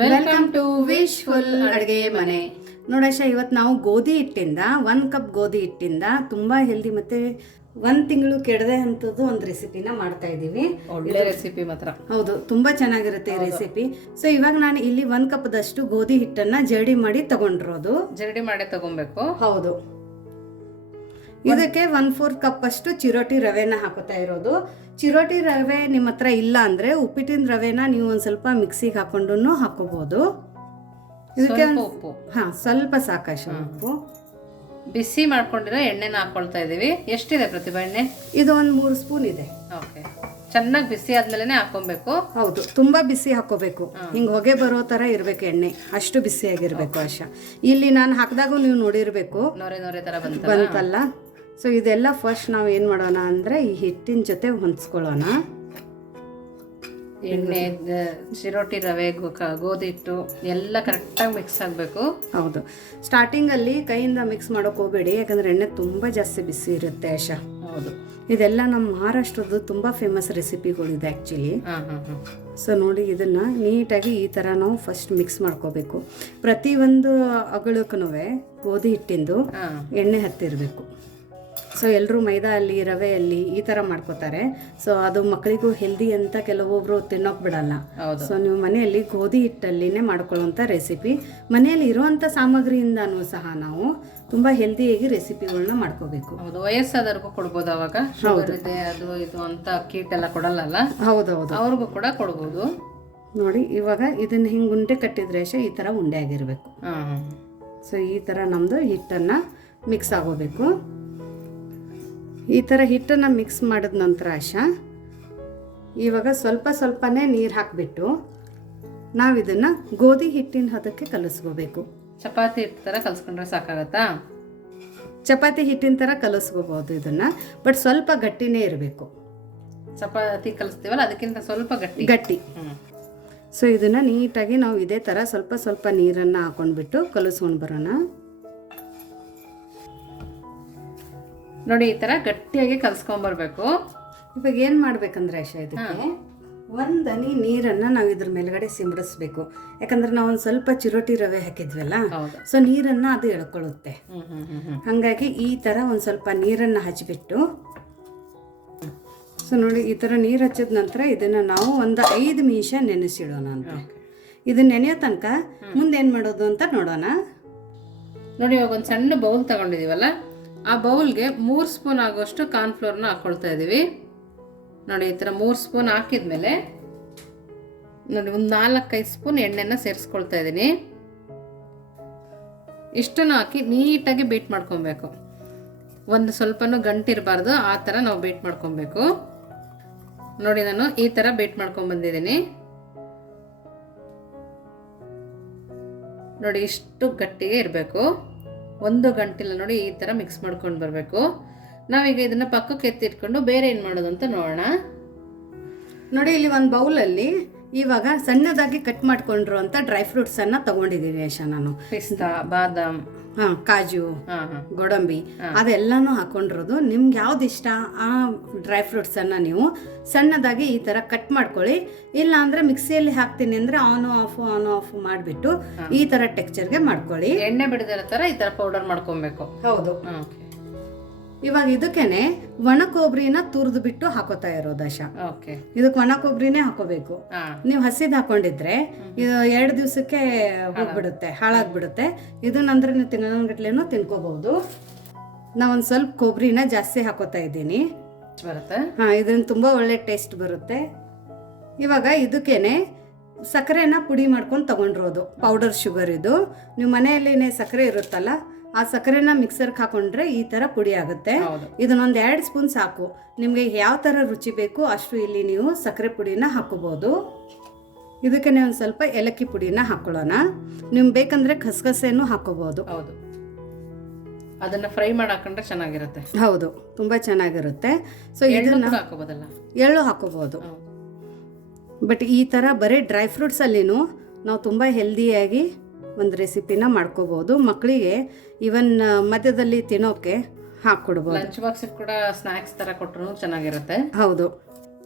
Welcome to wishful ಅಡುಗೆ ಮನೆ. ನೋಡಶ, ಇವತ್ತು ನಾವು ಗೋಧಿ ಹಿಟ್ಟಿಂದ 1 ಕಪ್ ಗೋಧಿ ಹಿಟ್ಟಿಂದ ತುಂಬಾ ಹೆಲ್ದಿ ಮತ್ತೆ 1 ತಿಂಗಳು ಕೆಡದೆ ಅಂತದ್ದು ಒಂದು ರೆಸಿಪಿನ ಮಾಡ್ತಾ ಇದ್ದೀವಿ. ಒಳ್ಳೆ ರೆಸಿಪಿ ಮಾತ್ರ. ಹೌದು, ತುಂಬಾ ಚೆನ್ನಾಗಿರುತ್ತೆ ಈ ರೆಸಿಪಿ. ಸೊ ಇವಾಗ ನಾನು ಇಲ್ಲಿ 1 ಕಪ್ ದಷ್ಟು ಗೋಧಿ ಹಿಟ್ಟನ್ನ ಜರಡಿ ಮಾಡಿ ತಗೊಂಡಿರೋದು. ಜರಡಿ ಮಾಡಿ ತಗೊಬೇಕು. ಹೌದು, ಇದಕ್ಕೆ 1/4 ಕಪ್ ಅಷ್ಟು ಚಿರೋಟಿ ರವೆನ ಹಾಕೋತಾ ಇರೋದು. ಚಿರೋಟಿ ರವೆ ನಿಮ್ಮ ಹತ್ರ ಇಲ್ಲ ಅಂದ್ರೆ ಉಪ್ಪಿಟ್ಟಿನ ರವೆನ ನೀವು ಒಂದ್ ಸ್ವಲ್ಪ ಮಿಕ್ಸಿಗೆ ಹಾಕೊಂಡು ಹಾಕೋಬಹುದು. ಇದಕ್ಕೆ ಉಪ್ಪು ಸ್ವಲ್ಪ ಸಾಕಷ್ಟು ಉಪ್ಪು. ಬಿಸಿ ಮಾಡ್ಕೊಂಡಿರೋ ಎಣ್ಣೆನ ಹಾಕೊಳ್ತಾ ಇದೀವಿ. ಎಷ್ಟಿದೆ ಪ್ರತಿಭಾ ಎಣ್ಣೆ? ಇದು ಒಂದು 3 ಸ್ಪೂನ್ ಇದೆ. ಓಕೆ, ಚೆನ್ನಾಗಿ ಬಿಸಿ ಆದ್ಮೇಲೆ ಹಾಕೊಬೇಕು. ಹೌದು, ತುಂಬಾ ಬಿಸಿ ಹಾಕೋಬೇಕು. ಹಿಂಗ್ ಹೊಗೆ ಬರೋ ತರ ಇರ್ಬೇಕು ಎಣ್ಣೆ, ಅಷ್ಟು ಬಿಸಿಯಾಗಿರ್ಬೇಕು ಆಶಾ. ಇಲ್ಲಿ ನಾನು ಹಾಕಿದಾಗೂ ನೀವು ನೋಡಿರ್ಬೇಕು, ನೊರೆ ನೊರೆ ತರ ಬಂತಲ್ಲ. ಸೊ ಇದೆಲ್ಲ ಫಸ್ಟ್ ನಾವು ಏನು ಮಾಡೋಣ ಅಂದರೆ ಈ ಹಿಟ್ಟಿನ ಜೊತೆ ಹೊಂದ್ಸ್ಕೊಳ್ಳೋಣ. ಎಣ್ಣೆ, ಚಿರೋಟಿ ರವೆ, ಗೋಧಿ ಹಿಟ್ಟು ಎಲ್ಲ ಕರೆಕ್ಟಾಗಿ ಮಿಕ್ಸ್ ಆಗಬೇಕು. ಹೌದು, ಸ್ಟಾರ್ಟಿಂಗಲ್ಲಿ ಕೈಯಿಂದ ಮಿಕ್ಸ್ ಮಾಡೋಕೆ ಹೋಗಬೇಡಿ, ಯಾಕಂದರೆ ಎಣ್ಣೆ ತುಂಬ ಜಾಸ್ತಿ ಬಿಸಿ ಇರುತ್ತೆ ಆಶಾ. ಹೌದು, ಇದೆಲ್ಲ ನಮ್ಮ ಮಹಾರಾಷ್ಟ್ರದ್ದು ತುಂಬ ಫೇಮಸ್ ರೆಸಿಪಿಗಳಿದೆ ಆ್ಯಕ್ಚುಲಿ. ಸೊ ನೋಡಿ, ಇದನ್ನು ನೀಟಾಗಿ ಈ ಥರ ನಾವು ಫಸ್ಟ್ ಮಿಕ್ಸ್ ಮಾಡ್ಕೋಬೇಕು. ಪ್ರತಿಯೊಂದು ಅಗಳಕ್ಕೂ ಗೋಧಿ ಹಿಟ್ಟಿಂದು ಎಣ್ಣೆ ಹತ್ತಿರಬೇಕು. ಸೊ ಎಲ್ಲರೂ ಮೈದಾ ರವೆಯಲ್ಲಿ ಈ ಥರ ಮಾಡ್ಕೋತಾರೆ. ಸೊ ಅದು ಮಕ್ಕಳಿಗೂ ಹೆಲ್ದಿ ಅಂತ ಕೆಲವೊಬ್ರು ತಿನ್ನೋಕೆ ಬಿಡಲ್ಲ. ಸೊ ನೀವು ಮನೆಯಲ್ಲಿ ಗೋಧಿ ಹಿಟ್ಟಲ್ಲಿನೇ ಮಾಡ್ಕೊಳ್ಳೋಂಥ ರೆಸಿಪಿ, ಮನೆಯಲ್ಲಿ ಇರುವಂಥ ಸಾಮಗ್ರಿಯಿಂದನೂ ಸಹ ನಾವು ತುಂಬ ಹೆಲ್ದಿಯಾಗಿ ರೆಸಿಪಿಗಳನ್ನ ಮಾಡ್ಕೋಬೇಕು. ಹೌದು, ವಯಸ್ಸಾದವ್ರಿಗೂ ಕೊಡ್ಬೋದು. ಅವಾಗ ಶುಗರ್ ಇದೆ ಅದು ಇದು ಅಂತ ಕೀಟ್ ಎಲ್ಲ ಕೊಡಲ್ಲ. ಹೌದೌದು, ಅವ್ರಿಗೂ ಕೂಡ ಕೊಡ್ಬೋದು. ನೋಡಿ, ಇವಾಗ ಇದನ್ನ ಹಿಂಗೆ ಉಂಡೆ ಕಟ್ಟಿದ್ರೆ ಈ ಥರ ಉಂಡೆ ಆಗಿರಬೇಕು. ಸೊ ಈ ಥರ ನಮ್ಮದು ಹಿಟ್ಟನ್ನು ಮಿಕ್ಸ್ ಆಗೋಬೇಕು. ಈ ಥರ ಹಿಟ್ಟನ್ನು ಮಿಕ್ಸ್ ಮಾಡಿದ ನಂತರ ಇವಾಗ ಸ್ವಲ್ಪ ಸ್ವಲ್ಪನೇ ನೀರು ಹಾಕಿಬಿಟ್ಟು ನಾವು ಇದನ್ನು ಗೋಧಿ ಹಿಟ್ಟಿನ ಹದಕ್ಕೆ ಕಲಿಸ್ಕೋಬೇಕು. ಚಪಾತಿ ಹಿಟ್ಟು ಥರ ಕಲಿಸ್ಕೊಂಡ್ರೆ ಸಾಕಾಗತ್ತಾ? ಚಪಾತಿ ಹಿಟ್ಟಿನ ಥರ ಕಲಿಸ್ಕೋಬೋದು ಇದನ್ನು, ಬಟ್ ಸ್ವಲ್ಪ ಗಟ್ಟಿನೇ ಇರಬೇಕು. ಚಪಾತಿ ಕಲಿಸ್ತೀವಲ್ಲ ಅದಕ್ಕಿಂತ ಸ್ವಲ್ಪ ಗಟ್ಟಿ. ಸೊ ಇದನ್ನು ನೀಟಾಗಿ ನಾವು ಇದೇ ಥರ ಸ್ವಲ್ಪ ಸ್ವಲ್ಪ ನೀರನ್ನು ಹಾಕೊಂಡ್ಬಿಟ್ಟು ಕಲಿಸ್ಕೊಂಡು ಬರೋಣ. ನೋಡಿ, ಈ ತರ ಗಟ್ಟಿಯಾಗಿ ಕಲ್ಸ್ಕೊಂಡ್ಬರ್ಬೇಕು. ಇವಾಗ ಏನು ಮಾಡ್ಬೇಕಂದ್ರೆ ಇದಕ್ಕೆ 1 ಹನಿ ನೀರನ್ನು ನಾವು ಇದ್ರ ಮೇಲ್ಗಡೆ ಸಿಂಬಡಿಸ್ಬೇಕು. ಯಾಕಂದ್ರೆ ನಾವು ಒಂದು ಸ್ವಲ್ಪ ಚಿರೋಟಿ ರವೆ ಹಾಕಿದ್ವಲ್ಲ, ಸೊ ನೀರನ್ನು ಅದು ಎಳ್ಕೊಳ್ಳುತ್ತೆ. ಹಾಗಾಗಿ ಈ ಥರ ಒಂದು ಸ್ವಲ್ಪ ನೀರನ್ನು ಹಚ್ಚಿಬಿಟ್ಟು, ಸೊ ನೋಡಿ ಈ ಥರ ನೀರು ಹಚ್ಚಿದ ನಂತರ ಇದನ್ನು ನಾವು ಒಂದು 5 ನಿಮಿಷ ನೆನೆಸಿಡೋಣ ಅಂತ. ಇದನ್ನ ನೆನೆಯೋ ತನಕ ಮುಂದೆ ಏನು ಮಾಡೋದು ಅಂತ ನೋಡೋಣ. ನೋಡಿ, ಇವಾಗ ಒಂದು ಸಣ್ಣ ಬೌಲ್ ತಗೊಂಡಿದೀವಲ್ಲ, ಆ ಬೌಲ್ಗೆ 3 ಸ್ಪೂನ್ ಆಗೋಷ್ಟು ಕಾರ್ನ್ಫ್ಲೋರ್ನ ಹಾಕ್ಕೊಳ್ತಾ ಇದ್ದೀವಿ. ನೋಡಿ, ಈ ಥರ 3 ಸ್ಪೂನ್ ಹಾಕಿದ್ಮೇಲೆ ನೋಡಿ ಒಂದು 4-5 ಸ್ಪೂನ್ ಎಣ್ಣೆನ ಸೇರಿಸ್ಕೊಳ್ತಾ ಇದ್ದೀನಿ. ಇಷ್ಟನ್ನು ಹಾಕಿ ನೀಟಾಗಿ ಬೀಟ್ ಮಾಡ್ಕೊಬೇಕು. ಒಂದು ಸ್ವಲ್ಪನೂ ಗಂಟಿರಬಾರ್ದು, ಆ ಥರ ನಾವು ಬೀಟ್ ಮಾಡ್ಕೊಬೇಕು. ನೋಡಿ, ನಾನು ಈ ಥರ ಬೀಟ್ ಮಾಡ್ಕೊಂಡು ಬಂದಿದ್ದೀನಿ. ನೋಡಿ, ಇಷ್ಟು ಗಟ್ಟಿಗೆ ಇರಬೇಕು. 1 ಗಂಟಿಲ್ಲ. ನೋಡಿ, ಈ ಥರ ಮಿಕ್ಸ್ ಮಾಡ್ಕೊಂಡು ಬರಬೇಕು. ನಾವೀಗ ಇದನ್ನು ಪಕ್ಕಕ್ಕೆ ಎತ್ತಿಟ್ಕೊಂಡು ಬೇರೆ ಏನು ಮಾಡೋದು ಅಂತ ನೋಡೋಣ. ನೋಡಿ, ಇಲ್ಲಿ ಒಂದು ಬೌಲಲ್ಲಿ ಇವಾಗ ಸಣ್ಣದಾಗಿ ಕಟ್ ಮಾಡ್ಕೊಂಡ್ರು ಅಂತ ಡ್ರೈ ಫ್ರೂಟ್ಸನ್ನು ತೊಗೊಂಡಿದ್ದೀನಿ ನಾನು. ಪಿಸ್ತಾ, ಬಾದಾಮ್, ಕಾಜು, ಗೋಡಂಬಿ ಅದೆಲ್ಲಾನು ಹಾಕೊಂಡಿರೋದು. ನಿಮ್ಗೆ ಯಾವ್ದು ಇಷ್ಟ ಆ ಡ್ರೈ ಫ್ರೂಟ್ಸನ್ನು ನೀವು ಸಣ್ಣದಾಗಿ ಈ ಥರ ಕಟ್ ಮಾಡ್ಕೊಳ್ಳಿ. ಇಲ್ಲ ಅಂದರೆ ಮಿಕ್ಸಿಯಲ್ಲಿ ಹಾಕ್ತೀನಿ ಅಂದರೆ ಆನ್ ಆಫ್ ಮಾಡಿಬಿಟ್ಟು ಈ ಥರ ಟೆಕ್ಸ್ಚರ್ಗೆ ಮಾಡ್ಕೊಳ್ಳಿ. ಎಣ್ಣೆ ಬಿಡದಿರೋ ಥರ ಈ ಥರ ಪೌಡರ್ ಮಾಡ್ಕೊಬೇಕು. ಹೌದು. ಇವಾಗ ಇದಕ್ಕೇನೆ ಒಣ ಕೊಬ್ಬರಿನ ತುರಿದು ಬಿಟ್ಟು ಹಾಕೋತಾ ಇರೋದು ಇದಕ್ಕೆ ಒಣ ಕೊಬ್ಬರಿನೇ ಹಾಕೋಬೇಕು. ನೀವು ಹಸಿದ್ ಹಾಕೊಂಡಿದ್ರೆ 2 ದಿವಸಕ್ಕೆ ಹೋಗ್ಬಿಡುತ್ತೆ, ಹಾಳಾಗ್ಬಿಡುತ್ತೆ. ಇದನ್ನಂದ್ರೆ ನೀವು ತಿಂಗಳಗಟ್ಲೆನೂ ತಿನ್ಕೋಬಹುದು. ನಾವೊಂದು ಸ್ವಲ್ಪ ಕೊಬ್ಬರಿನ ಜಾಸ್ತಿ ಹಾಕೋತಾ ಇದ್ದೀನಿ. ಇದರಿಂದ ತುಂಬಾ ಒಳ್ಳೆ ಟೇಸ್ಟ್ ಬರುತ್ತೆ. ಇವಾಗ ಇದಕ್ಕೇನೆ ಸಕ್ಕರೆನ ಪುಡಿ ಮಾಡ್ಕೊಂಡು ತಗೊಂಡಿರೋದು, ಪೌಡರ್ ಶುಗರ್. ಇದು ನೀವು ಮನೆಯಲ್ಲಿನೇ ಸಕ್ಕರೆ ಇರುತ್ತಲ್ಲ, ಆ ಸಕ್ಕರೆನ ಮಿಕ್ಸರ್ಗೆ ಹಾಕೊಂಡ್ರೆ ಈ ಥರ ಪುಡಿ ಆಗುತ್ತೆ. ಇದನ್ನೊಂದು 2 ಸ್ಪೂನ್ ಸಾಕು. ನಿಮಗೆ ಯಾವ ಥರ ರುಚಿ ಬೇಕು ಅಷ್ಟು ಇಲ್ಲಿ ನೀವು ಸಕ್ಕರೆ ಪುಡಿನ ಹಾಕೋಬಹುದು. ಇದಕ್ಕೆ ಒಂದು ಸ್ವಲ್ಪ ಏಲಕ್ಕಿ ಪುಡಿನ ಹಾಕೊಳ್ಳೋಣ. ನಿಮ್ಗೆ ಬೇಕಂದ್ರೆ ಕಸಗಸೆನೂ ಹಾಕೋಬಹುದು. ಹೌದು, ಅದನ್ನ ಫ್ರೈ ಮಾಡಿ ಹಾಕೊಂಡ್ರೆ ಚೆನ್ನಾಗಿರುತ್ತೆ. ಹೌದು, ತುಂಬಾ ಚೆನ್ನಾಗಿರುತ್ತೆ. ಸೊ ಇದನ್ನ ಹಾಕೋಬಹುದಲ್ಲ, ಎಳ್ಳು ಹಾಕೋಬಹುದು. ಬಟ್ ಈ ಥರ ಬರೀ ಡ್ರೈ ಫ್ರೂಟ್ಸಲ್ಲಿನೂ ನಾವು ತುಂಬ ಹೆಲ್ದಿಯಾಗಿ ಒಂದು ರೆಸಿಪಿನ ಮಾಡ್ಕೋಬಹುದು. ಮಕ್ಕಳಿಗೆ ಇವನ್ ಮಧ್ಯದಲ್ಲಿ ತಿನ್ನೋಕೆ ಹಾಕ್ಕೊಡ್ಬೋದು. ಲಂಚ್ ಬಾಕ್ಸ್ ಕೂಡ ಸ್ನ್ಯಾಕ್ಸ್ ಥರ ಕೊಟ್ಟರು ಚೆನ್ನಾಗಿರುತ್ತೆ. ಹೌದು.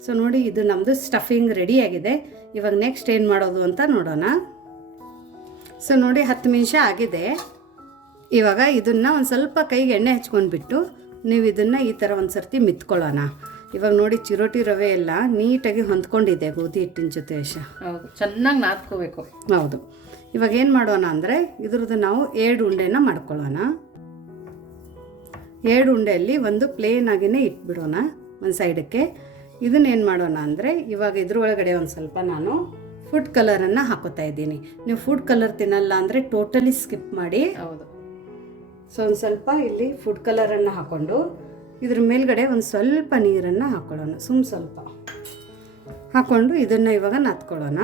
ಸೊ ನೋಡಿ, ಇದು ನಮ್ಮದು ಸ್ಟಫಿಂಗ್ ರೆಡಿ ಆಗಿದೆ. ಇವಾಗ ನೆಕ್ಸ್ಟ್ ಏನು ಮಾಡೋದು ಅಂತ ನೋಡೋಣ. ಸೊ ನೋಡಿ 10 ನಿಮಿಷ ಆಗಿದೆ. ಇವಾಗ ಇದನ್ನು ಒಂದು ಸ್ವಲ್ಪ ಕೈಗೆ ಎಣ್ಣೆ ಹಚ್ಕೊಂಡ್ಬಿಟ್ಟು ನೀವು ಇದನ್ನು ಈ ಥರ ಒಂದು ಸರ್ತಿ ಮಿತ್ಕೊಳ್ಳೋಣ. ಇವಾಗ ನೋಡಿ ಚಿರೋಟಿ ರವೆ ಎಲ್ಲ ನೀಟಾಗಿ ಹೊಂದ್ಕೊಂಡಿದೆ ಗೋಧಿ ಹಿಟ್ಟಿನ ಜೊತೆ ಆಶಾ. ಹೌದು, ಚೆನ್ನಾಗಿ ನಾದ್ಕೋಬೇಕು. ಹೌದು. ಇವಾಗ ಏನು ಮಾಡೋಣ ಅಂದರೆ ಇದ್ರದ್ದು ನಾವು 2 ಉಂಡೆನ ಮಾಡ್ಕೊಳ್ಳೋಣ. 2 ಉಂಡೆಯಲ್ಲಿ ಒಂದು ಪ್ಲೇನ್ ಆಗಿನೇ ಇಟ್ಬಿಡೋಣ ಒಂದು ಸೈಡಕ್ಕೆ. ಇದನ್ನೇನು ಮಾಡೋಣ ಅಂದರೆ ಇವಾಗ ಇದ್ರೊಳಗಡೆ ಒಂದು ಸ್ವಲ್ಪ ನಾನು ಫುಡ್ ಕಲರನ್ನು ಹಾಕೋತಾ ಇದ್ದೀನಿ. ನೀವು ಫುಡ್ ಕಲರ್ ತಿನ್ನಲ್ಲ ಅಂದರೆ ಟೋಟಲಿ ಸ್ಕಿಪ್ ಮಾಡಿ. ಹೌದು. ಸೊ ಒಂದು ಸ್ವಲ್ಪ ಇಲ್ಲಿ ಫುಡ್ ಕಲರನ್ನು ಹಾಕ್ಕೊಂಡು ಇದ್ರ ಮೇಲ್ಗಡೆ ಒಂದು ಸ್ವಲ್ಪ ನೀರನ್ನು ಹಾಕ್ಕೊಳ್ಳೋಣ, ಸ್ವಲ್ಪ ಹಾಕ್ಕೊಂಡು ಇದನ್ನು ಇವಾಗ ನಾದ್ಕೊಳ್ಳೋಣ.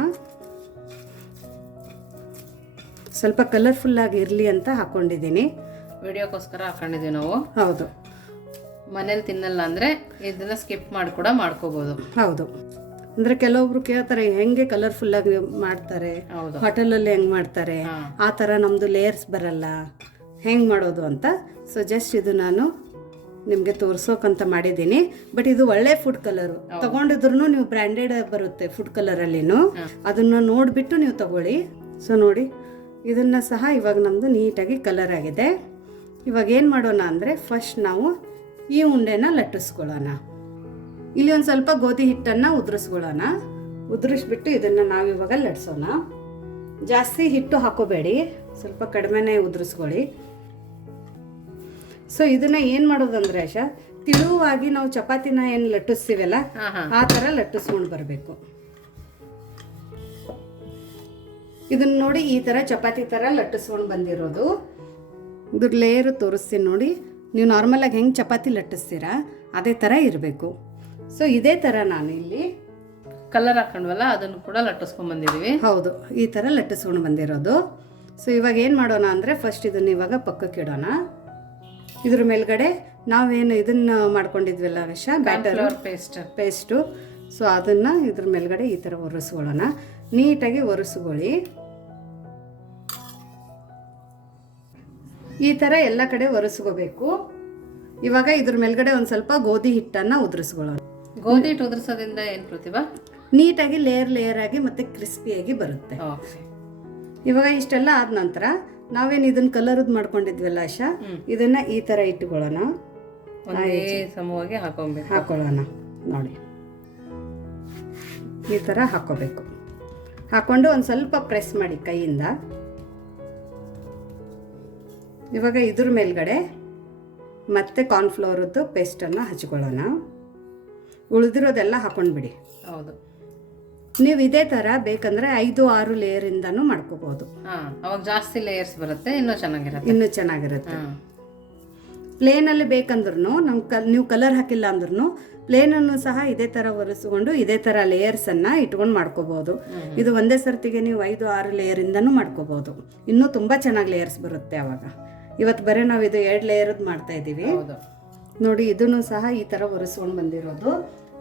ಸ್ವಲ್ಪ ಕಲರ್ಫುಲ್ಲಾಗಿ ಇರಲಿ ಅಂತ ಹಾಕ್ಕೊಂಡಿದ್ದೀನಿ. ವಿಡಿಯೋಕ್ಕೋಸ್ಕರ ಹಾಕೊಂಡಿದ್ದೀವಿ ನಾವು. ಹೌದು. ಮನೇಲಿ ತಿನ್ನಲ್ಲ ಅಂದರೆ ಇದನ್ನು ಸ್ಕಿಪ್ ಮಾಡಿ ಕೂಡ ಮಾಡ್ಕೋಬೋದು. ಹೌದು. ಅಂದರೆ ಕೆಲವೊಬ್ರು ಕೇಳ್ತಾರೆ ಹೆಂಗೆ ಕಲರ್ಫುಲ್ಲಾಗಿ ಮಾಡ್ತಾರೆ, ಹೋಟೆಲಲ್ಲಿ ಹೆಂಗೆ ಮಾಡ್ತಾರೆ, ಆ ಥರ ನಮ್ಮದು ಲೇಯರ್ಸ್ ಬರಲ್ಲ, ಹೆಂಗೆ ಮಾಡೋದು ಅಂತ. ಸೊ ಜಸ್ಟ್ ಇದು ನಾನು ನಿಮಗೆ ತೋರಿಸೋಕಂತ ಮಾಡಿದ್ದೀನಿ. ಬಟ್ ಇದು ಒಳ್ಳೆ ಫುಡ್ ಕಲರು. ತಗೊಂಡಿದ್ರು ನೀವು ಬ್ರ್ಯಾಂಡೆಡ್ ಬರುತ್ತೆ ಫುಡ್ ಕಲರಲ್ಲಿನೂ, ಅದನ್ನು ನೋಡಿಬಿಟ್ಟು ನೀವು ತಗೊಳ್ಳಿ. ಸೊ ನೋಡಿ ಇದನ್ನು ಸಹ ಇವಾಗ ನಮ್ಮದು ನೀಟಾಗಿ ಕಲರ್ ಆಗಿದೆ. ಇವಾಗ ಏನು ಮಾಡೋಣ ಅಂದರೆ ಫಸ್ಟ್ ನಾವು ಈ ಉಂಡೆನ ಲಟ್ಟಿಸ್ಕೊಳ್ಳೋಣ. ಇಲ್ಲಿ ಒಂದು ಸ್ವಲ್ಪ ಗೋಧಿ ಹಿಟ್ಟನ್ನು ಉದುರಿಸ್ಕೊಳ್ಳೋಣ. ಉದುರಿಸ್ಬಿಟ್ಟು ಇದನ್ನು ನಾವಿವಾಗ ಲಟ್ಸೋಣ. ಜಾಸ್ತಿ ಹಿಟ್ಟು ಹಾಕೋಬೇಡಿ, ಸ್ವಲ್ಪ ಕಡಿಮೆನೇ ಉದುರಿಸ್ಕೊಳ್ಳಿ. ಸೊ ಇದನ್ನು ಏನು ಮಾಡೋದಂದ್ರೆ ಆಶಾ, ತಿಳುವಾಗಿ ನಾವು ಚಪಾತಿನ ಏನು ಲಟ್ಟಿಸ್ತೀವಲ್ಲ ಆ ಥರ ಲಟ್ಟಿಸ್ಕೊಂಡು ಬರಬೇಕು. ಇದನ್ನ ನೋಡಿ ಈ ಥರ ಚಪಾತಿ ಥರ ಲಟ್ಟಿಸ್ಕೊಂಡು ಬಂದಿರೋದು. ಇದ್ರ ಲೇಯರು ತೋರಿಸ್ತೀನಿ ನೋಡಿ. ನೀವು ನಾರ್ಮಲಾಗಿ ಹೆಂಗೆ ಚಪಾತಿ ಲಟ್ಟಿಸ್ತೀರಾ ಅದೇ ಥರ ಇರಬೇಕು. ಸೊ ಇದೇ ಥರ ನಾನು ಇಲ್ಲಿ ಕಲರ್ ಹಾಕೊಂಡ್ವಲ್ಲ ಅದನ್ನು ಕೂಡ ಲಟ್ಟಿಸ್ಕೊಂಡು ಬಂದಿದ್ದೀವಿ. ಹೌದು, ಈ ಥರ ಲಟ್ಟಿಸ್ಕೊಂಡು ಬಂದಿರೋದು. ಸೊ ಇವಾಗ ಏನು ಮಾಡೋಣ ಅಂದರೆ ಫಸ್ಟ್ ಇದನ್ನು ಇವಾಗ ಪಕ್ಕಕ್ಕೆ ಇಡೋಣ. ಇದ್ರ ಮೇಲ್ಗಡೆ ನಾವೇನು ಇದನ್ನು ಮಾಡ್ಕೊಂಡಿದ್ವಲ್ಲ ಆಶಾ, ಬ್ಯಾಟರ್ ಪೇಸ್ಟು, ಸೊ ಅದನ್ನು ಇದ್ರ ಮೇಲ್ಗಡೆ ಈ ಥರ ಒರೆಸ್ಕೊಳ್ಳೋಣ. ನೀಟಾಗಿ ಒರೆಸ್ಕೊಳ್ಳಿ. ಈ ಥರ ಎಲ್ಲ ಕಡೆ ಒರೆಸ್ಕೋಬೇಕು. ಇವಾಗ ಇದ್ರ ಮೇಲ್ಗಡೆ ಒಂದು ಸ್ವಲ್ಪ ಗೋಧಿ ಹಿಟ್ಟನ್ನು ಉದುರಿಸ್ಕೊಳ್ಳೋಣ. ಗೋಧಿ ಹಿಟ್ಟು ಉದುರಿಸೋದ್ರಿಂದ ಏನು ಪ್ರತಿಭಾ? ನೀಟಾಗಿ ಲೇಯರ್ ಆಗಿ ಮತ್ತೆ ಕ್ರಿಸ್ಪಿಯಾಗಿ ಬರುತ್ತೆ. ಇವಾಗ ಇಷ್ಟೆಲ್ಲ ಆದ ನಂತರ ನಾವೇನು ಇದನ್ನ ಕಲರ್ದು ಮಾಡ್ಕೊಂಡಿದ್ವಲ್ಲ ಆಶಾ, ಇದನ್ನ ಈ ಥರ ಇಟ್ಕೊಳ್ಳೋಣ. ಸಮವಾಗಿ ಹಾಕೊಳ್ಳೋಣ. ನೋಡಿ ಈ ಥರ ಹಾಕೋಬೇಕು. ಹಾಕೊಂಡು ಒಂದು ಸ್ವಲ್ಪ ಪ್ರೆಸ್ ಮಾಡಿ ಕೈಯಿಂದ. ಇವಾಗ ಇದ್ರ ಮೇಲ್ಗಡೆ ಮತ್ತೆ ಕಾರ್ನ್ಫ್ಲವರದ್ದು ಪೇಸ್ಟನ್ನು ಹಚ್ಕೊಳ್ಳೋಣ. ಉಳಿದಿರೋದೆಲ್ಲ ಹಾಕೊಂಡ್ಬಿಡಿ. ಹೌದು. ನೀವು ಇದೇ ಥರ ಬೇಕಂದ್ರೆ 5-6 ಲೇಯರಿಂದನೂ ಮಾಡ್ಕೋಬಹುದು. ಅವಾಗ ಜಾಸ್ತಿ ಲೇಯರ್ಸ್ ಬರುತ್ತೆ, ಇನ್ನೂ ಚೆನ್ನಾಗಿರುತ್ತೆ. ಪ್ಲೇನಲ್ಲಿ ಬೇಕಂದ್ರೂ ನೀವು ಕಲರ್ ಹಾಕಿಲ್ಲ ಅಂದ್ರೂ ಪ್ಲೇನನ್ನು ಸಹ ಇದೇ ಥರ ಒರೆಸ್ಕೊಂಡು ಇದೇ ಥರ ಲೇಯರ್ಸನ್ನು ಇಟ್ಕೊಂಡು ಮಾಡ್ಕೋಬಹುದು. ಇದು ಒಂದೇ ಸರ್ತಿಗೆ ನೀವು 5-6 ಲೇಯರಿಂದನೂ ಮಾಡ್ಕೋಬಹುದು. ಇನ್ನೂ ತುಂಬ ಚೆನ್ನಾಗಿ ಲೇಯರ್ಸ್ ಬರುತ್ತೆ ಅವಾಗ. ಇವತ್ತು ಬರೀ ನಾವು ಇದು 2 ಲೇಯರ್ದು ಮಾಡ್ತಾ ಇದ್ದೀವಿ ನೋಡಿ. ಇದನ್ನು ಸಹ ಈ ಥರ ಒರೆಸ್ಕೊಂಡು ಬಂದಿರೋದು.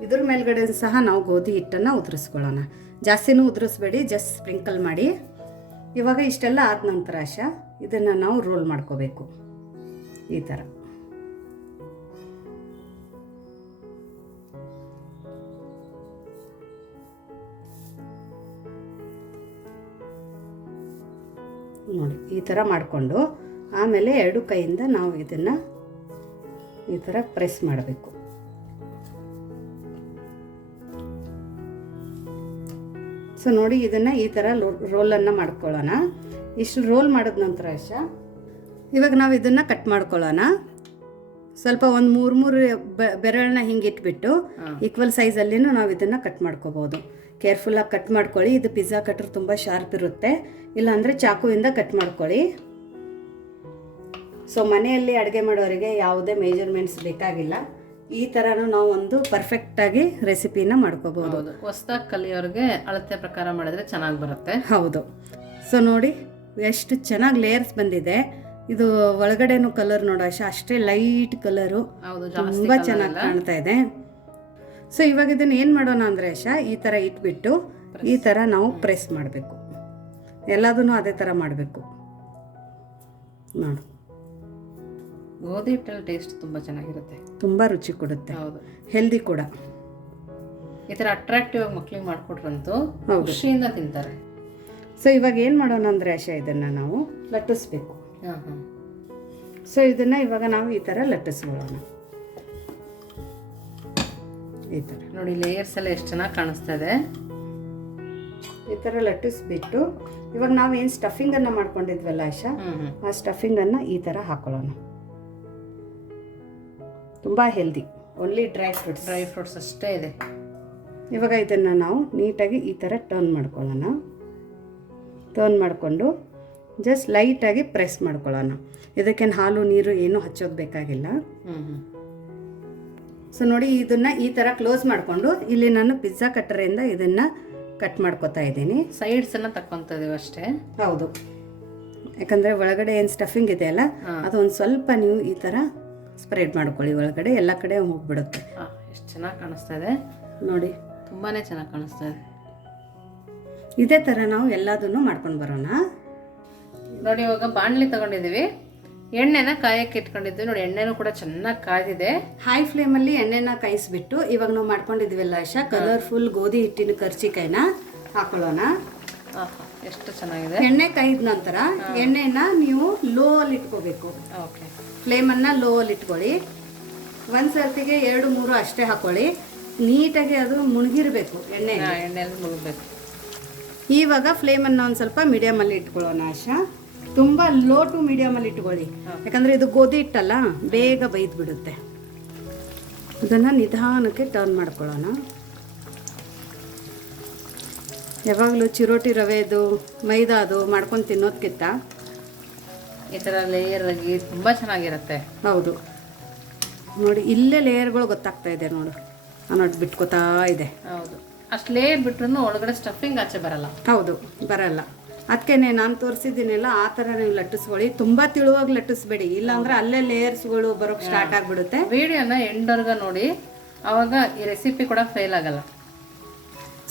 ಇದ್ರ ಮೇಲ್ಗಡೆ ಸಹ ನಾವು ಗೋಧಿ ಹಿಟ್ಟನ್ನು ಉದುರಿಸ್ಕೊಳ್ಳೋಣ. ಜಾಸ್ತಿನೂ ಉದುರಿಸ್ಬೇಡಿ, ಜಸ್ಟ್ ಸ್ಪ್ರಿಂಕಲ್ ಮಾಡಿ. ಇವಾಗ ಇಷ್ಟೆಲ್ಲ ಆದ ನಂತರ ಆಶಾ ಇದನ್ನು ನಾವು ರೋಲ್ ಮಾಡ್ಕೋಬೇಕು ಈ ಥರ. ನೋಡಿ ಈ ಥರ ಮಾಡಿಕೊಂಡು ಆಮೇಲೆ 2 ಕೈಯಿಂದ ನಾವು ಇದನ್ನು ಈ ಥರ ಪ್ರೆಸ್ ಮಾಡಬೇಕು. ಸೊ ನೋಡಿ ಇದನ್ನು ಈ ಥರ ರೋಲನ್ನು ಮಾಡ್ಕೊಳ್ಳೋಣ. ಇಷ್ಟು ರೋಲ್ ಮಾಡಿದ ನಂತರ ಆಶಾ ಇವಾಗ ನಾವು ಇದನ್ನು ಕಟ್ ಮಾಡ್ಕೊಳ್ಳೋಣ. ಸ್ವಲ್ಪ ಒಂದು 3 ಬೆರಳನ್ನ ಹಿಂಗೆ ಇಟ್ಬಿಟ್ಟು ಈಕ್ವಲ್ ಸೈಜಲ್ಲಿನೂ ನಾವು ಇದನ್ನು ಕಟ್ ಮಾಡ್ಕೋಬೋದು. ಕೇರ್ಫುಲ್ಲಾಗಿ ಕಟ್ ಮಾಡ್ಕೊಳ್ಳಿ. ಇದು ಪಿಜ್ಜಾ ಕಟ್ರ್ ತುಂಬ ಶಾರ್ಪ್ ಇರುತ್ತೆ, ಇಲ್ಲಾಂದರೆ ಚಾಕುವಿಂದ ಕಟ್ ಮಾಡ್ಕೊಳ್ಳಿ. ಸೊ ಮನೆಯಲ್ಲಿ ಅಡುಗೆ ಮಾಡೋರಿಗೆ ಯಾವುದೇ ಮೇಜರ್ಮೆಂಟ್ಸ್ ಬೇಕಾಗಿಲ್ಲ. ಈ ಥರನೂ ನಾವು ಒಂದು ಪರ್ಫೆಕ್ಟಾಗಿ ರೆಸಿಪಿನ ಮಾಡ್ಕೋಬೋದು. ಹೊಸ್ದಾಗಿ ಕಲಿಯೋರಿಗೆ ಅಳತೆ ಪ್ರಕಾರ ಮಾಡಿದ್ರೆ ಚೆನ್ನಾಗಿ ಬರುತ್ತೆ. ಹೌದು. ಸೊ ನೋಡಿ ಎಷ್ಟು ಚೆನ್ನಾಗಿ ಲೇಯರ್ಸ್ ಬಂದಿದೆ. ಇದು ಒಳಗಡೆನೂ ಕಲರ್ ನೋಡೋ ಅಷ್ಟೇ ಲೈಟ್ ಕಲರು, ತುಂಬ ಚೆನ್ನಾಗಿ ಕಾಣ್ತಾ ಇದೆ. ಸೊ ಇವಾಗ ಇದನ್ನು ಏನು ಮಾಡೋಣ ಅಂದರೆ ಈ ಥರ ಇಟ್ಬಿಟ್ಟು ಈ ಥರ ನಾವು ಪ್ರೆಸ್ ಮಾಡಬೇಕು. ಎಲ್ಲದನ್ನು ಅದೇ ಥರ ಮಾಡಬೇಕು. ನೋಡು, ಗೋಧಿ ಹಿಟ್ಟಲ್ಲಿ ಟೇಸ್ಟ್ ತುಂಬ ಚೆನ್ನಾಗಿರುತ್ತೆ, ತುಂಬ ರುಚಿ ಕೊಡುತ್ತೆ. ಹೌದು, ಹೆಲ್ದಿ ಕೂಡ. ಈ ಥರ ಅಟ್ರಾಕ್ಟಿವ್ ಆಗಿ ಮಕ್ಳಿಗೆ ಮಾಡಿಕೊಟ್ರಂತೂ ಖುಷಿಯಿಂದ ತಿಂತಾರೆ. ಸೊ ಇವಾಗ ಏನು ಮಾಡೋಣ ಅಂದರೆ ಆಶಾ ಇದನ್ನು ನಾವು ಲಟ್ಟಿಸ್ಬೇಕು. ಹಾಂ ಹಾಂ. ಸೊ ಇದನ್ನು ಇವಾಗ ನಾವು ಈ ಥರ ಲಟ್ಟಿಸ್ಕೊಳ್ಳೋಣ. ಈ ಥರ ನೋಡಿ ಲೇಯರ್ಸ್ ಎಲ್ಲ ಎಷ್ಟು ಚೆನ್ನಾಗಿ ಕಾಣಿಸ್ತಾ ಇದೆ. ಈ ಥರ ಲಟ್ಟಿಸ್ಬಿಟ್ಟು ಇವಾಗ ನಾವು ಏನು ಸ್ಟಫಿಂಗನ್ನು ಮಾಡ್ಕೊಂಡಿದ್ವಲ್ಲ ಆಶಾ, ಆ ಸ್ಟಫಿಂಗನ್ನು ಈ ಥರ ಹಾಕೊಳ್ಳೋಣ. ತುಂಬ ಹೆಲ್ದಿ, ಓನ್ಲಿ ಡ್ರೈ ಫ್ರೂಟ್ಸ್ ಅಷ್ಟೇ ಇದೆ. ಇವಾಗ ಇದನ್ನು ನಾವು ನೀಟಾಗಿ ಈ ಥರ ಟರ್ನ್ ಮಾಡ್ಕೊಳ್ಳೋಣ. ಟರ್ನ್ ಮಾಡಿಕೊಂಡು ಜಸ್ಟ್ ಲೈಟಾಗಿ ಪ್ರೆಸ್ ಮಾಡ್ಕೊಳ್ಳೋಣ. ಇದಕ್ಕೇನು ಹಾಲು ನೀರು ಏನೂ ಹಚ್ಚೋದು ಬೇಕಾಗಿಲ್ಲ. ಸೊ ನೋಡಿ ಇದನ್ನು ಈ ಥರ ಕ್ಲೋಸ್ ಮಾಡಿಕೊಂಡು ಇಲ್ಲಿ ನಾನು ಪಿಜ್ಜಾ ಕಟ್ಟರಿಂದ ಇದನ್ನು ಕಟ್ ಮಾಡ್ಕೊತಾ ಇದ್ದೀನಿ. ಸೈಡ್ಸನ್ನು ತಕ್ಕೊತಾ ಇದೀವಿ ಅಷ್ಟೇ. ಹೌದು, ಯಾಕಂದರೆ ಒಳಗಡೆ ಏನು ಸ್ಟಫಿಂಗ್ ಇದೆ ಅಲ್ಲ, ಅದು ಒಂದು ಸ್ವಲ್ಪ ನೀವು ಈ ಥರ ಸ್ಪ್ರೆಡ್ ಮಾಡ್ಕೊಳ್ಳಿ, ಒಳಗಡೆ ಎಲ್ಲ ಕಡೆ ಹೋಗ್ಬಿಡುತ್ತೆ. ಎಷ್ಟು ಚೆನ್ನಾಗಿ ಕಾಣಿಸ್ತಾ ಇದೆ ನೋಡಿ, ತುಂಬಾ ಚೆನ್ನಾಗಿ ಕಾಣಿಸ್ತಾ ಇದೆ. ಇದೇ ಥರ ನಾವು ಎಲ್ಲದನ್ನು ಮಾಡ್ಕೊಂಡು ಬರೋಣ. ನೋಡಿ ಇವಾಗ ಬಾಣಲಿ ತಗೊಂಡಿದ್ದೀವಿ, ಎಣ್ಣೆನ ಕಾಯಕ್ಕೆ ಇಟ್ಕೊಂಡಿದ್ವಿ. ನೋಡಿ ಎಣ್ಣೆನೂ ಕೂಡ ಚೆನ್ನಾಗಿ ಕಾದಿದೆ. ಹೈ ಫ್ಲೇಮಲ್ಲಿ ಎಣ್ಣೆನ ಕಾಯಿಸ್ಬಿಟ್ಟು ಇವಾಗ ನಾವು ಮಾಡ್ಕೊಂಡಿದ್ದೀವಲ್ಲ ಆಶಾ, ಕಲರ್ಫುಲ್ ಗೋಧಿ ಹಿಟ್ಟಿನ ಕರ್ಚಿಕಾಯಿನ ಹಾಕೊಳ್ಳೋಣ. ಎಷ್ಟು ಚೆನ್ನಾಗಿದೆ. ಎಣ್ಣೆ ಕಾಯ್ದ ನಂತರ ಎಣ್ಣೆನ ನೀವು ಲೋ ಅಲ್ಲಿ ಇಟ್ಕೋಬೇಕು. ಓಕೆ, ಫ್ಲೇಮನ್ನು ಲೋ ಅಲ್ಲಿ ಇಟ್ಕೊಳ್ಳಿ. ಒಂದು ಸರ್ತಿಗೆ 2-3 ಅಷ್ಟೇ ಹಾಕೊಳ್ಳಿ. ನೀಟಾಗಿ ಅದು ಮುಳುಗಿರಬೇಕು ಎಣ್ಣೆಯಲ್ಲಿ ಮುಳುಗಬೇಕು. ಇವಾಗ ಫ್ಲೇಮನ್ನು ಒಂದು ಸ್ವಲ್ಪ ಮೀಡಿಯಮಲ್ಲಿ ಇಟ್ಕೊಳ್ಳೋಣ ಆಶಾ. ತುಂಬ ಲೋ ಟು ಮೀಡಿಯಮಲ್ಲಿ ಇಟ್ಕೊಳ್ಳಿ, ಯಾಕಂದರೆ ಇದು ಗೋಧಿ ಹಿಟ್ಟಲ್ಲ, ಬೇಗ ಬೈದು ಬಿಡುತ್ತೆ. ಅದನ್ನು ನಿಧಾನಕ್ಕೆ ಟರ್ನ್ ಮಾಡ್ಕೊಳ್ಳೋಣ. ಯಾವಾಗಲೂ ಚಿರೋಟಿ ರವೆದು ಮೈದಾದು ಮಾಡ್ಕೊಂಡು ತಿನ್ನೋದಕ್ಕಿಂತ ಈ ಥರ ಲೇಯರ್ ಆಗಿ ತುಂಬ ಚೆನ್ನಾಗಿರುತ್ತೆ. ಹೌದು ನೋಡಿ, ಇಲ್ಲೇ ಲೇಯರ್ಗಳು ಗೊತ್ತಾಗ್ತಾ ಇದೆ ನೋಡು, ನೋಡಿ ಬಿಟ್ಕೋತಾ ಇದೆ. ಹೌದು, ಅಷ್ಟು ಲೇಯರ್ ಬಿಟ್ರು ಒಳಗಡೆ ಸ್ಟಫಿಂಗ್ ಆಚೆ ಬರಲ್ಲ. ಹೌದು, ಬರಲ್ಲ. ಅದಕ್ಕೆ ನಾನು ತೋರಿಸಿದ್ದೀನಲ್ಲ ಆ ಥರ ನೀವು ಲಟ್ಟಿಸ್ಕೊಳ್ಳಿ. ತುಂಬ ತಿಳುವಾಗಿ ಲಟ್ಟಿಸ್ಬೇಡಿ, ಇಲ್ಲಾಂದ್ರೆ ಅಲ್ಲೇ ಲೇಯರ್ಸ್ಗಳು ಬರೋಕ್ಕೆ ಸ್ಟಾರ್ಟ್ ಆಗಿಬಿಡುತ್ತೆ. ವಿಡಿಯೋನ ಎಂಡರ್ಗ ನೋಡಿ, ಆವಾಗ ಈ ರೆಸಿಪಿ ಕೂಡ ಫೇಲ್ ಆಗಲ್ಲ.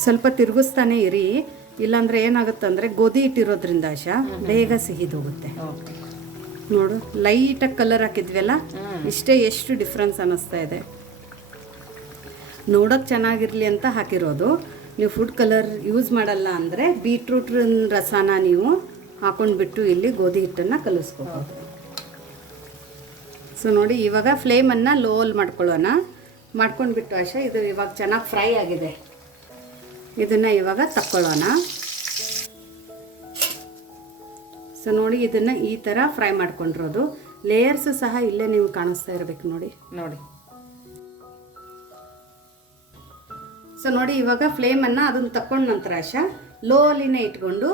ಸ್ವಲ್ಪ ತಿರುಗಿಸ್ತಾನೆ ಇರಿ, ಇಲ್ಲಾಂದ್ರೆ ಏನಾಗುತ್ತೆ ಗೋಧಿ ಇಟ್ಟಿರೋದ್ರಿಂದ ಆಶಾ ಬೇಗ ಸಿಹಿದೋಗುತ್ತೆ. ನೋಡು, ಲೈಟಾಗಿ ಕಲರ್ ಹಾಕಿದ್ವಲ್ಲ, ಇಷ್ಟೇ ಎಷ್ಟು ಡಿಫ್ರೆನ್ಸ್ ಅನ್ನಿಸ್ತಾ ಇದೆ. ನೋಡೋಕೆ ಚೆನ್ನಾಗಿರಲಿ ಅಂತ ಹಾಕಿರೋದು. ನೀವು ಫುಡ್ ಕಲರ್ ಯೂಸ್ ಮಾಡಲ್ಲ ಅಂದರೆ ಬೀಟ್ರೂಟ್ ರಸನ ನೀವು ಹಾಕೊಂಡ್ಬಿಟ್ಟು ಇಲ್ಲಿ ಗೋಧಿ ಹಿಟ್ಟನ್ನು ಕಲಿಸ್ಕೋಬೋದು. ಸೊ ನೋಡಿ, ಇವಾಗ ಫ್ಲೇಮನ್ನು ಲೋಲ್ ಮಾಡ್ಕೊಳ್ಳೋಣ. ಮಾಡ್ಕೊಂಡ್ಬಿಟ್ಟು ಆಶಾ, ಇದು ಇವಾಗ ಚೆನ್ನಾಗಿ ಫ್ರೈ ಆಗಿದೆ. ಇದನ್ನು ಇವಾಗ ತಕ್ಕೊಳ್ಳೋಣ. ಸೊ ನೋಡಿ, ಇದನ್ನು ಈ ಥರ ಫ್ರೈ ಮಾಡ್ಕೊಂಡಿರೋದು. ಲೇಯರ್ಸ್ ಸಹ ಇಲ್ಲೇ ನೀವು ಕಾಣಿಸ್ತಾ ಇರಬೇಕು ನೋಡಿ. ಸೊ ನೋಡಿ, ಇವಾಗ ಫ್ಲೇಮನ್ನು ಅದನ್ನು ತಕ್ಕೊಂಡ ನಂತರ ಆಶಾ ಲೋ ಅಲ್ಲಿನೇ ಇಟ್ಕೊಂಡು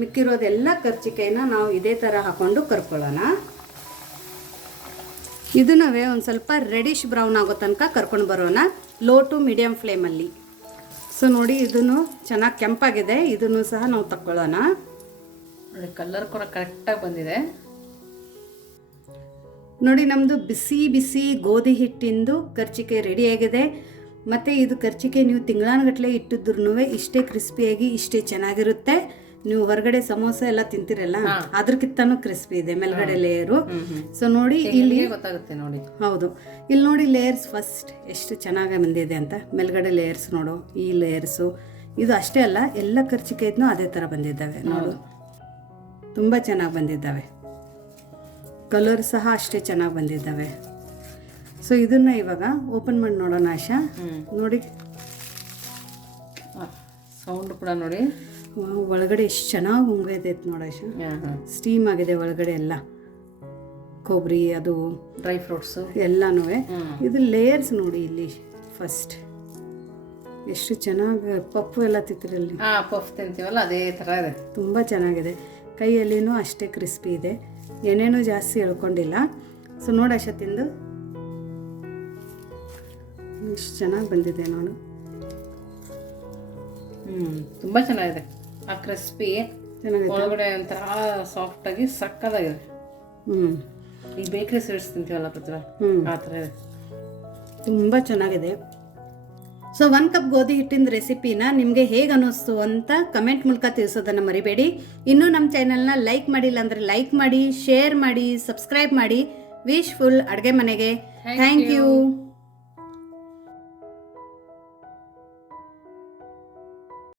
ಮಿಕ್ಕಿರೋದೆಲ್ಲ ಕರ್ಚಿಕಾಯಿನ ನಾವು ಇದೇ ಥರ ಹಾಕ್ಕೊಂಡು ಕರ್ಕೊಳ್ಳೋಣ. ಇದನ್ನೂ ಒಂದು ಸ್ವಲ್ಪ ರೆಡಿಶ್ ಬ್ರೌನ್ ಆಗೋ ತನಕ ಕರ್ಕೊಂಡು ಬರೋಣ, ಲೋ ಟು ಮೀಡಿಯಮ್ ಫ್ಲೇಮಲ್ಲಿ. ಸೊ ನೋಡಿ, ಇದನ್ನು ಚೆನ್ನಾಗಿ ಕೆಂಪಾಗಿದೆ. ಇದನ್ನು ಸಹ ನಾವು ತಕ್ಕೊಳ್ಳೋಣ. ನೋಡಿ, ಕಲರ್ ಕೂಡ ಕರೆಕ್ಟಾಗಿ ಬಂದಿದೆ. ನೋಡಿ, ನಮ್ಮದು ಬಿಸಿ ಬಿಸಿ ಗೋಧಿ ಹಿಟ್ಟಿಂದು ಕರ್ಚಿಕಾಯಿ ರೆಡಿಯಾಗಿದೆ. ಮತ್ತು ಇದು ಕರ್ಚಿಕಾಯಿ ನೀವು ತಿಂಗಳಾನುಗಟ್ಟಲೆ ಇಟ್ಟಿದ್ರೂ ಇಷ್ಟೇ ಕ್ರಿಸ್ಪಿಯಾಗಿ ಇಷ್ಟೇ ಚೆನ್ನಾಗಿರುತ್ತೆ. ನೀವು ಹೊರಗಡೆ ಸಮೋಸ ಎಲ್ಲ ತಿಂತಿರಲ್ಲ, ಅದ್ರಕ್ಕಿಂತನೂ ಕ್ರಿಸ್ಪಿ ಇದೆ ಮೇಲ್ಗಡೆ ಲೇಯರು. ಸೊ ನೋಡಿ, ಇಲ್ಲಿ ಗೊತ್ತಾಗುತ್ತೆ ನೋಡಿ. ಹೌದು, ಇಲ್ಲಿ ನೋಡಿ ಲೇಯರ್ಸ್ ಫಸ್ಟ್ ಎಷ್ಟು ಚೆನ್ನಾಗಿ ಬಂದಿದೆ ಅಂತ. ಮೇಲ್ಗಡೆ ಲೇಯರ್ಸ್ ನೋಡು, ಈ ಲೇಯರ್ಸು ಇದು ಅಷ್ಟೇ ಅಲ್ಲ, ಎಲ್ಲ ಕರ್ಚಿಕಾಯಿದ್ನೂ ಅದೇ ಥರ ಬಂದಿದ್ದಾವೆ ನೋಡು, ತುಂಬ ಚೆನ್ನಾಗಿ ಬಂದಿದ್ದಾವೆ. ಕಲರ್ ಸಹ ಅಷ್ಟೇ ಚೆನ್ನಾಗಿ ಬಂದಿದ್ದಾವೆ. ಸೊ ಇದನ್ನು ಇವಾಗ ಓಪನ್ ಮಾಡಿ ನೋಡೋಣ ಆಶಾ. ನೋಡಿ, ಸೌಂಡ್ ಕೂಡ ನೋಡಿ, ಒಳಗಡೆ ಎಷ್ಟು ಚೆನ್ನಾಗಿ ಉಂಗೈತೆ ನೋಡಿ ಆಶಾ. ಸ್ಟೀಮ್ ಆಗಿದೆ ಒಳಗಡೆ ಎಲ್ಲ, ಕೊಬ್ಬರಿ ಅದು ಡ್ರೈ ಫ್ರೂಟ್ಸು ಎಲ್ಲನೂ. ಇದು ಲೇಯರ್ಸ್ ನೋಡಿ, ಇಲ್ಲಿ ಫಸ್ಟ್ ಎಷ್ಟು ಚೆನ್ನಾಗಿ ಪಪ್ಪು ಎಲ್ಲ ತಿಂತಿರಲ್ಲಿ. ಪಫ್ ತಿಂತೀವಲ್ಲ ಅದೇ ಥರ ಇದೆ, ತುಂಬ ಚೆನ್ನಾಗಿದೆ. ಕೈಯಲ್ಲಿನೂ ಅಷ್ಟೇ ಕ್ರಿಸ್ಪಿ ಇದೆ, ಏನೇನೂ ಜಾಸ್ತಿ ಎಳ್ಕೊಂಡಿಲ್ಲ. ಸೊ ನೋಡಿ ಆಶಾ, ತಿಂದು ಎಷ್ಟು ಚೆನ್ನಾಗಿ ಬಂದಿದೆ ನೋಡು. ತುಂಬ ಚೆನ್ನಾಗಿದೆ. ಆ ಕ್ರಿಸ್ಪಿ ಚೆನ್ನಾಗಿದೆ, ಒಳಗಡೆ ಒಂಥರ ಸಾಫ್ಟಾಗಿ ಸಕ್ಕದಾಗಿದೆ. ಈ ಬೇಕ್ರಿ ಸ್ವೀಟ್ಸ್ ತಿಂತೀವಲ್ಲ ಪ್ರತಿಭಾ, ಆ ಥರ ಇದೆ, ತುಂಬ ಚೆನ್ನಾಗಿದೆ. ಸೊ 1 ಕಪ್ ಗೋಧಿ ಹಿಟ್ಟಿನ ರೆಸಿಪಿನ ನಿಮಗೆ ಹೇಗೆ ಅನ್ನಿಸ್ತು ಅಂತ ಕಮೆಂಟ್ ಮೂಲಕ ತಿಳಿಸೋದನ್ನು ಮರಿಬೇಡಿ. ಇನ್ನೂ ನಮ್ಮ ಚಾನಲ್ನ ಲೈಕ್ ಮಾಡಿಲ್ಲ ಅಂದರೆ ಲೈಕ್ ಮಾಡಿ, ಶೇರ್ ಮಾಡಿ, ಸಬ್ಸ್ಕ್ರೈಬ್ ಮಾಡಿ. ವಿಶ್ ಫುಲ್ ಅಡುಗೆ ಮನೆಗೆ. Thank you.